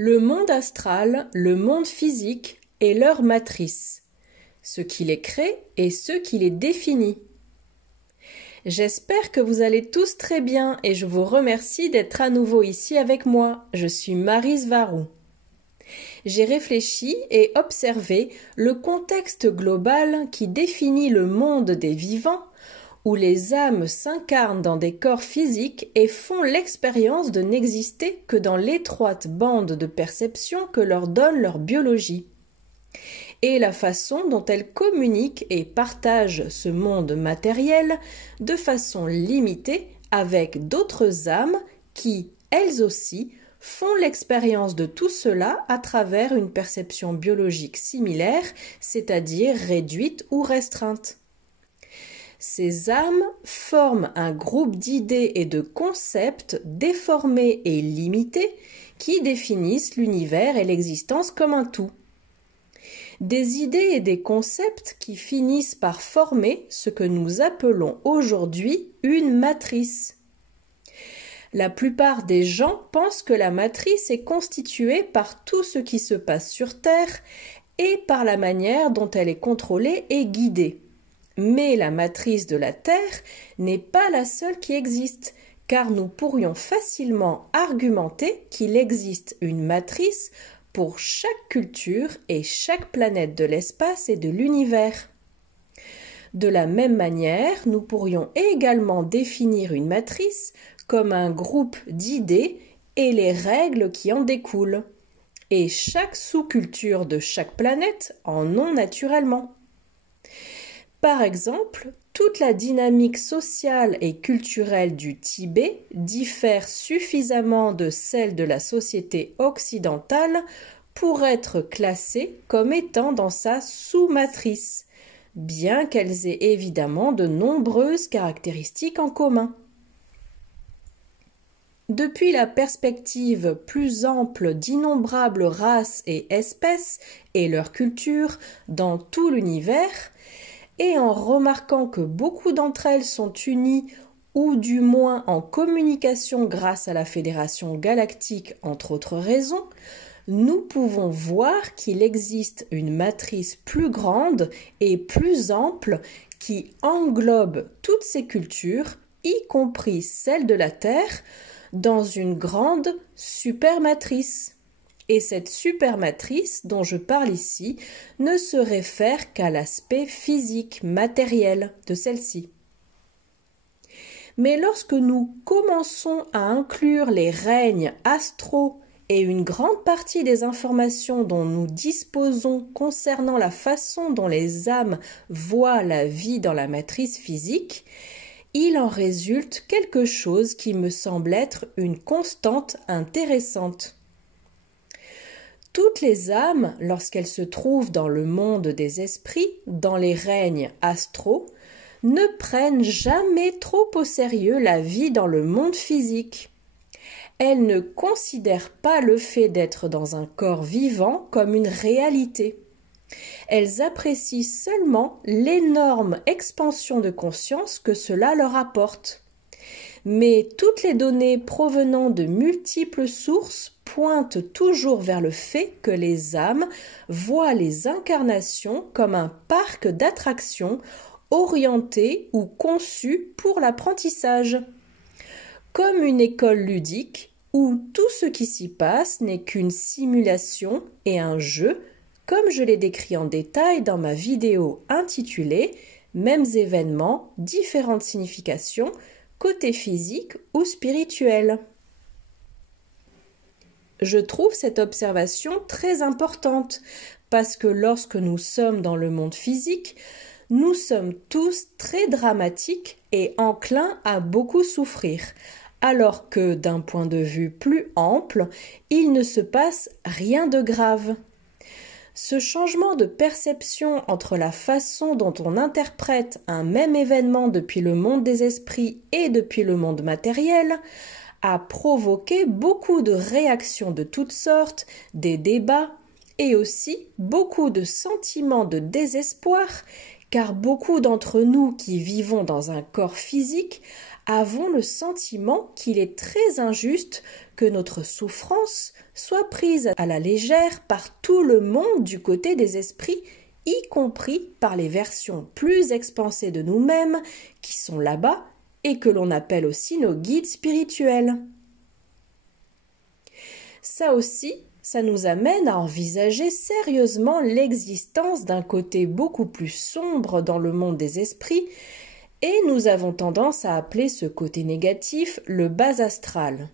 le monde astral, le monde physique et leur matrice, ce qui les crée et ce qui les définit. J'espère que vous allez tous très bien et je vous remercie d'être à nouveau ici avec moi. Je suis Maryse Varou. J'ai réfléchi et observé le contexte global qui définit le monde des vivants, où les âmes s'incarnent dans des corps physiques et font l'expérience de n'exister que dans l'étroite bande de perception que leur donne leur biologie, et la façon dont elles communiquent et partagent ce monde matériel de façon limitée avec d'autres âmes qui, elles aussi, font l'expérience de tout cela à travers une perception biologique similaire, c'est-à-dire réduite ou restreinte. Ces âmes forment un groupe d'idées et de concepts déformés et limités qui définissent l'univers et l'existence comme un tout. Des idées et des concepts qui finissent par former ce que nous appelons aujourd'hui une matrice. La plupart des gens pensent que la matrice est constituée par tout ce qui se passe sur Terre et par la manière dont elle est contrôlée et guidée. Mais la matrice de la Terre n'est pas la seule qui existe, car nous pourrions facilement argumenter qu'il existe une matrice pour chaque culture et chaque planète de l'espace et de l'univers. De la même manière, nous pourrions également définir une matrice comme un groupe d'idées et les règles qui en découlent. Et chaque sous-culture de chaque planète en ont naturellement. Par exemple, toute la dynamique sociale et culturelle du Tibet diffère suffisamment de celle de la société occidentale pour être classée comme étant dans sa sous-matrice, bien qu'elles aient évidemment de nombreuses caractéristiques en commun. Depuis la perspective plus ample d'innombrables races et espèces et leurs cultures dans tout l'univers, et en remarquant que beaucoup d'entre elles sont unies ou du moins en communication grâce à la Fédération galactique entre autres raisons, nous pouvons voir qu'il existe une matrice plus grande et plus ample qui englobe toutes ces cultures, y compris celle de la Terre, dans une grande supermatrice. Et cette supermatrice dont je parle ici ne se réfère qu'à l'aspect physique, matériel de celle-ci. Mais lorsque nous commençons à inclure les règnes astraux et une grande partie des informations dont nous disposons concernant la façon dont les âmes voient la vie dans la matrice physique, il en résulte quelque chose qui me semble être une constante intéressante. Toutes les âmes, lorsqu'elles se trouvent dans le monde des esprits, dans les règnes astraux, ne prennent jamais trop au sérieux la vie dans le monde physique. Elles ne considèrent pas le fait d'être dans un corps vivant comme une réalité. Elles apprécient seulement l'énorme expansion de conscience que cela leur apporte. Mais toutes les données provenant de multiples sources pointent toujours vers le fait que les âmes voient les incarnations comme un parc d'attractions orienté ou conçu pour l'apprentissage, comme une école ludique où tout ce qui s'y passe n'est qu'une simulation et un jeu, comme je l'ai décrit en détail dans ma vidéo intitulée « Mêmes événements, différentes significations, côté physique ou spirituel ». Je trouve cette observation très importante parce que lorsque nous sommes dans le monde physique, nous sommes tous très dramatiques et enclins à beaucoup souffrir, alors que d'un point de vue plus ample, il ne se passe rien de grave. Ce changement de perception entre la façon dont on interprète un même événement depuis le monde des esprits et depuis le monde matériel a provoqué beaucoup de réactions de toutes sortes, des débats et aussi beaucoup de sentiments de désespoir, car beaucoup d'entre nous qui vivons dans un corps physique avons le sentiment qu'il est très injuste que notre souffrance soit prise à la légère par tout le monde du côté des esprits, y compris par les versions plus expansées de nous-mêmes qui sont là-bas et que l'on appelle aussi nos guides spirituels. Ça aussi, ça nous amène à envisager sérieusement l'existence d'un côté beaucoup plus sombre dans le monde des esprits, et nous avons tendance à appeler ce côté négatif le bas astral.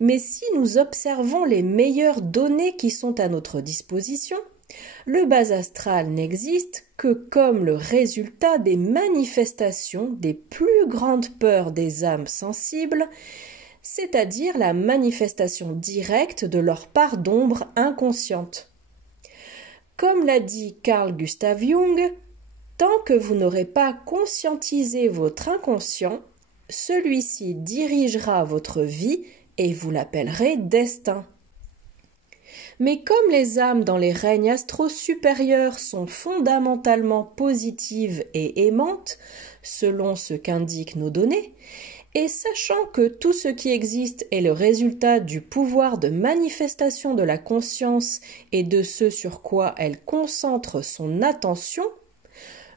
Mais si nous observons les meilleures données qui sont à notre disposition, le bas astral n'existe que comme le résultat des manifestations des plus grandes peurs des âmes sensibles, c'est-à-dire la manifestation directe de leur part d'ombre inconsciente. Comme l'a dit Carl Gustav Jung, tant que vous n'aurez pas conscientisé votre inconscient, celui-ci dirigera votre vie et vous l'appellerez destin. Mais comme les âmes dans les règnes astraux supérieurs sont fondamentalement positives et aimantes, selon ce qu'indiquent nos données, et sachant que tout ce qui existe est le résultat du pouvoir de manifestation de la conscience et de ce sur quoi elle concentre son attention,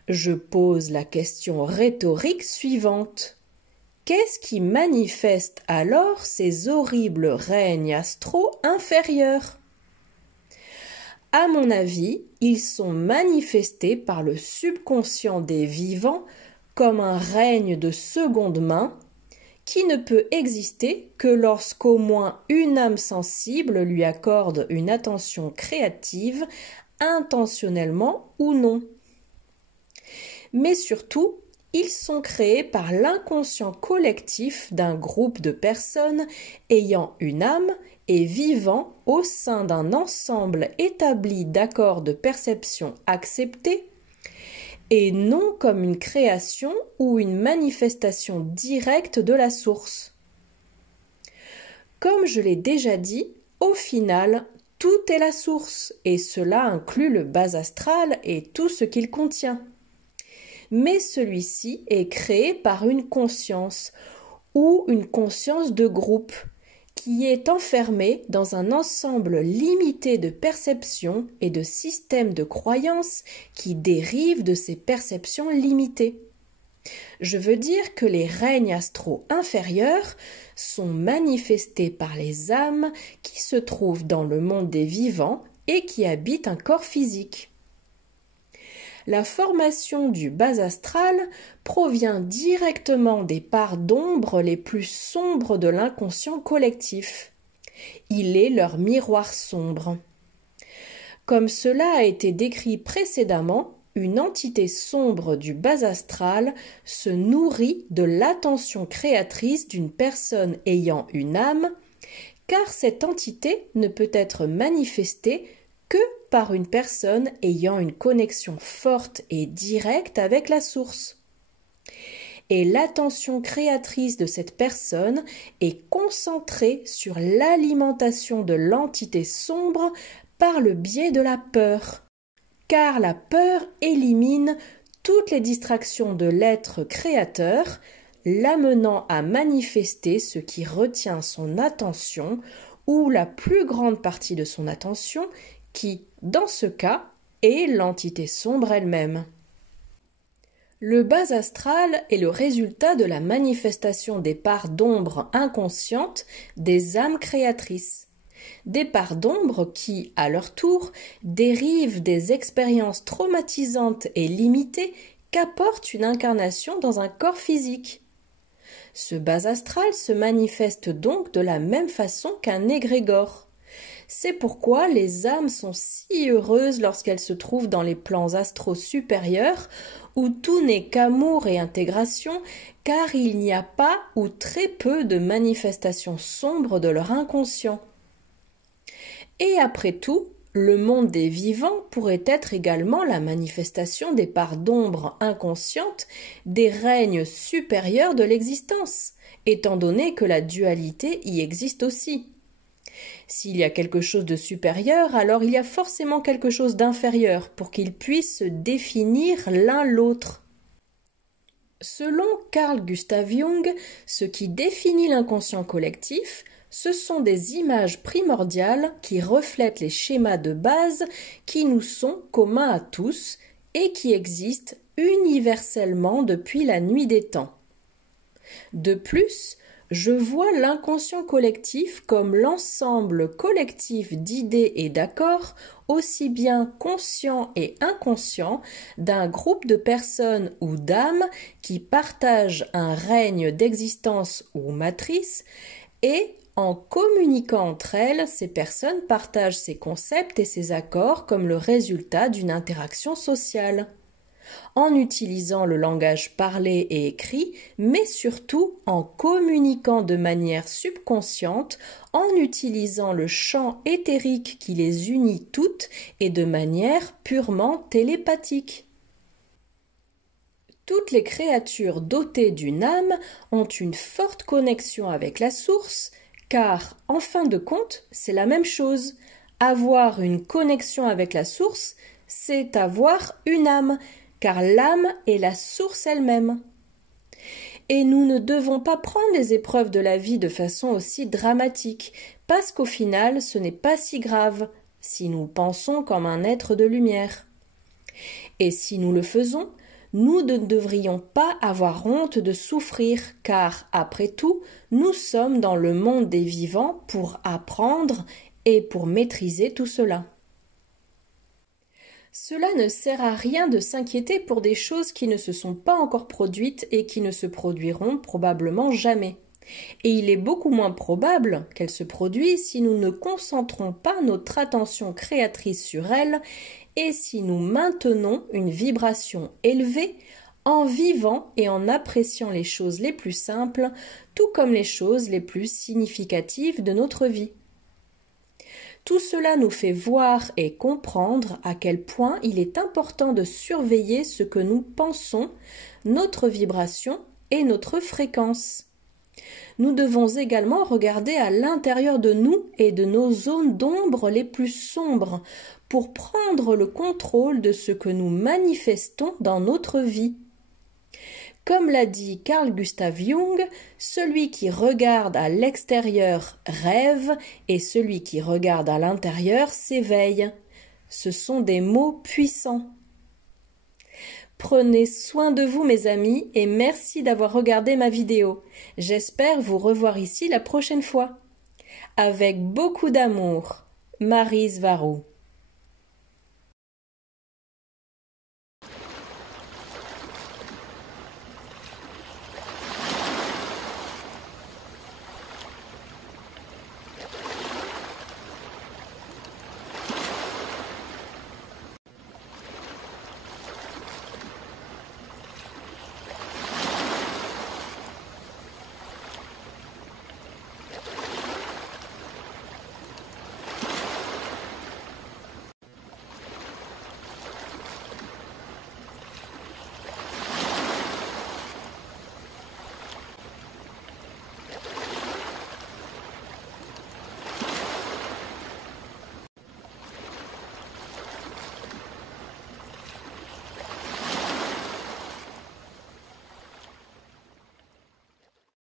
je pose la question rhétorique suivante. Qu'est-ce qui manifeste alors ces horribles règnes astraux inférieurs ? À mon avis, ils sont manifestés par le subconscient des vivants comme un règne de seconde main qui ne peut exister que lorsqu'au moins une âme sensible lui accorde une attention créative, intentionnellement ou non. Mais surtout, ils sont créés par l'inconscient collectif d'un groupe de personnes ayant une âme et vivant au sein d'un ensemble établi d'accords de perception acceptés, et non comme une création ou une manifestation directe de la source. Comme je l'ai déjà dit, au final, tout est la source, et cela inclut le bas astral et tout ce qu'il contient. Mais celui-ci est créé par une conscience ou une conscience de groupe qui est enfermée dans un ensemble limité de perceptions et de systèmes de croyances qui dérivent de ces perceptions limitées. Je veux dire que les règnes astraux inférieurs sont manifestés par les âmes qui se trouvent dans le monde des vivants et qui habitent un corps physique. La formation du bas astral provient directement des parts d'ombre les plus sombres de l'inconscient collectif. Il est leur miroir sombre. Comme cela a été décrit précédemment, une entité sombre du bas astral se nourrit de l'attention créatrice d'une personne ayant une âme, car cette entité ne peut être manifestée que par une personne ayant une connexion forte et directe avec la source. Et l'attention créatrice de cette personne est concentrée sur l'alimentation de l'entité sombre par le biais de la peur, car la peur élimine toutes les distractions de l'être créateur, l'amenant à manifester ce qui retient son attention ou la plus grande partie de son attention qui, dans ce cas, est l'entité sombre elle-même. Le bas astral est le résultat de la manifestation des parts d'ombre inconscientes des âmes créatrices. Des parts d'ombre qui, à leur tour, dérivent des expériences traumatisantes et limitées qu'apporte une incarnation dans un corps physique. Ce bas astral se manifeste donc de la même façon qu'un égrégore. C'est pourquoi les âmes sont si heureuses lorsqu'elles se trouvent dans les plans astraux supérieurs où tout n'est qu'amour et intégration, car il n'y a pas ou très peu de manifestations sombres de leur inconscient. Et après tout, le monde des vivants pourrait être également la manifestation des parts d'ombre inconscientes des règnes supérieurs de l'existence, étant donné que la dualité y existe aussi. S'il y a quelque chose de supérieur, alors il y a forcément quelque chose d'inférieur pour qu'ils puissent se définir l'un l'autre. Selon Carl Gustav Jung, ce qui définit l'inconscient collectif, ce sont des images primordiales qui reflètent les schémas de base qui nous sont communs à tous et qui existent universellement depuis la nuit des temps. De plus, je vois l'inconscient collectif comme l'ensemble collectif d'idées et d'accords, aussi bien conscients et inconscients, d'un groupe de personnes ou d'âmes qui partagent un règne d'existence ou matrice et en communiquant entre elles, ces personnes partagent ces concepts et ces accords comme le résultat d'une interaction sociale. En utilisant le langage parlé et écrit, mais surtout en communiquant de manière subconsciente, en utilisant le champ éthérique qui les unit toutes et de manière purement télépathique. Toutes les créatures dotées d'une âme ont une forte connexion avec la source, car, en fin de compte, c'est la même chose. Avoir une connexion avec la source, c'est avoir une âme, car l'âme est la source elle-même. Et nous ne devons pas prendre les épreuves de la vie de façon aussi dramatique, parce qu'au final, ce n'est pas si grave, si nous pensons comme un être de lumière. Et si nous le faisons, nous ne devrions pas avoir honte de souffrir, car, après tout, nous sommes dans le monde des vivants pour apprendre et pour maîtriser tout cela. Cela ne sert à rien de s'inquiéter pour des choses qui ne se sont pas encore produites et qui ne se produiront probablement jamais. Et il est beaucoup moins probable qu'elles se produisent si nous ne concentrons pas notre attention créatrice sur elles et si nous maintenons une vibration élevée en vivant et en appréciant les choses les plus simples, tout comme les choses les plus significatives de notre vie. Tout cela nous fait voir et comprendre à quel point il est important de surveiller ce que nous pensons, notre vibration et notre fréquence. Nous devons également regarder à l'intérieur de nous et de nos zones d'ombre les plus sombres pour prendre le contrôle de ce que nous manifestons dans notre vie. Comme l'a dit Carl Gustav Jung, celui qui regarde à l'extérieur rêve et celui qui regarde à l'intérieur s'éveille. Ce sont des mots puissants. Prenez soin de vous mes amis et merci d'avoir regardé ma vidéo. J'espère vous revoir ici la prochaine fois. Avec beaucoup d'amour, Maryse Varou.